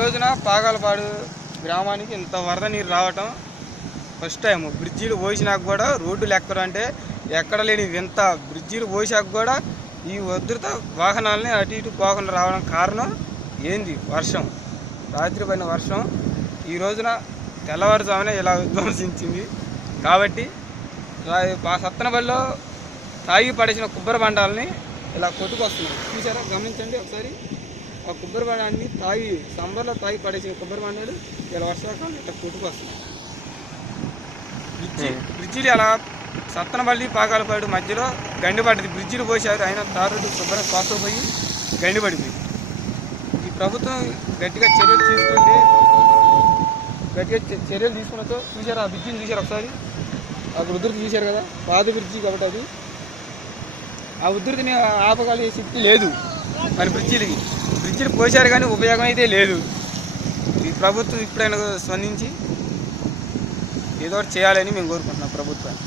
రోజున పాగాలపాడు గ్రామానికి ఇంత వరద నీరు రావటం ఫస్ట్ టైం. బ్రిడ్జీలు పోసినాక కూడా రోడ్డులు ఎక్కడంటే ఎక్కడ లేని వింత. బ్రిడ్జీలు పోసాక కూడా ఈ ఉధృత వాహనాలని అటు ఇటు పోకుండా రావడం కారణం ఏంది? వర్షం. రాత్రి పడిన వర్షం ఈ రోజున తెల్లవారుజామునే ఇలా విధ్వంసించింది. కాబట్టి సత్తనబడిలో తాగి పడేసిన కొబ్బరి బండాలని ఇలా కొట్టుకొస్తున్నాయి. చూసారా? గమనించండి ఒకసారి. ఆ కొబ్బరి బండాన్ని సంబర్లో తాగి పడేసిన కొబ్బరి బండాలు ఇలా వర్షాకాలం ఇట్లా కొట్టుకొస్తున్నాయి. బ్రిడ్జిలు అలా సత్తనబల్లి పాగాలపాడు మధ్యలో గండి పడ్డది. బ్రిడ్జిలు పోసారు, అయినా తారుడు శుభ్రం కోసపోయి గండి పడింది. ఈ ప్రభుత్వం గట్టిగా చర్యలు తీసుకున్నతో చూసారు. ఆ బ్రిడ్జిని చూసారు ఒకసారి. ఆ ఉధృతి చూశారు కదా, పాత బ్రిడ్జి కాబట్టి అది ఆ ఉధృతిని ఆపగలిగే శక్తి లేదు మన బ్రిడ్జిలు పోసారు కానీ ఉపయోగం అయితే లేదు. ఈ ప్రభుత్వం ఇప్పుడైనా స్పందించి ఏదో ఒకటి చేయాలని మేము కోరుకుంటున్నాం ప్రభుత్వాన్ని.